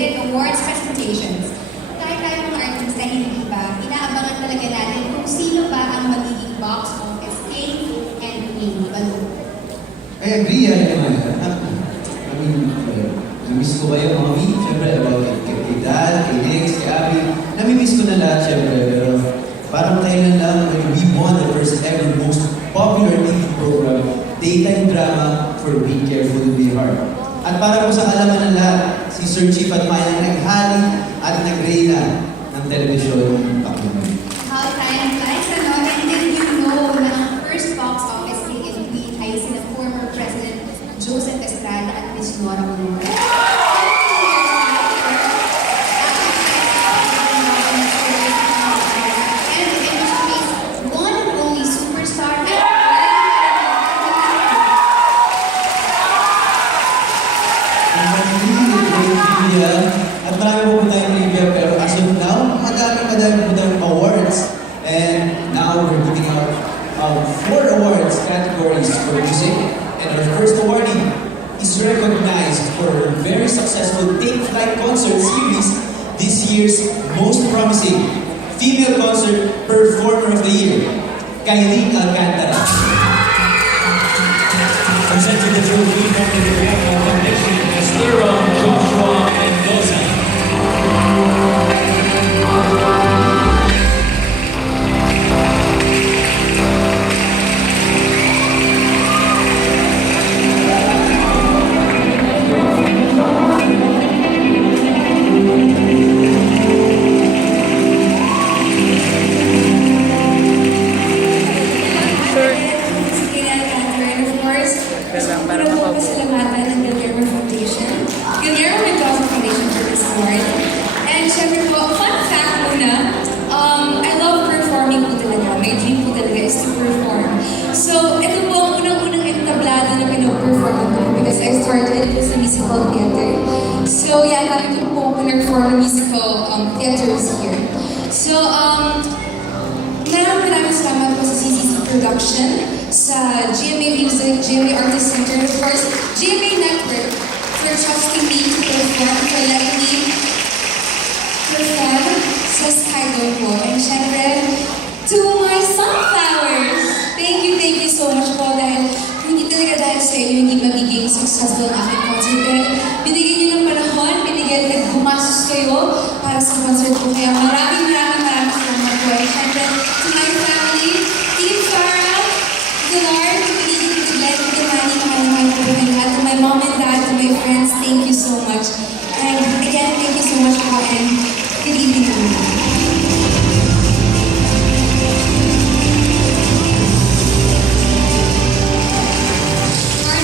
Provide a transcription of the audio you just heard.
expectations. Kahit tayo mga artista, hindi ba, inaabangan talaga natin kung sino ba ang magiging box office king and queen. Ano? I agree, yan naman. I mean, namiss ko kayo, mga mi. Siyempre, about kay, kay, Dad, kay Lex, kay Abby. Namimiss ko na lahat, siyempre. Pero parang kailan lang, when we won the first ever most popular TV program, daytime drama for Be Careful Be Hard. At para po sa kalaman ng lahat, si Sir Chief at Maya naghali at nagreyna ng telebisyon um, four awards categories for music. And our first awardee is recognized for her very successful Take Flight concert series, this year's most promising female concert performer of the year, Kylie Alcantara. Presenting the I started sa musical theater. So, yeah, lagi ko po pinperform ng musical um, theaters here. So, um, Maraming maraming salamat po sa CCC Production, sa GMA Music, GMA Artist Center, and of course, GMA Network for trusting me to perform, for letting me perform sa Skydome po. And syempre, to my sunflowers! Thank you, thank you so much talaga dahil sa inyo hindi magiging successful ang aking concert. Dahil binigyan niyo ng panahon, binigyan at gumastos kayo para sa concert ko. Kaya maraming maraming maraming salamat po. And syempre, to my family, Team Farah, Pinigil, to Glenn, Manny, mahal mahal lahat. To my mom and dad, to my friends, thank you so much.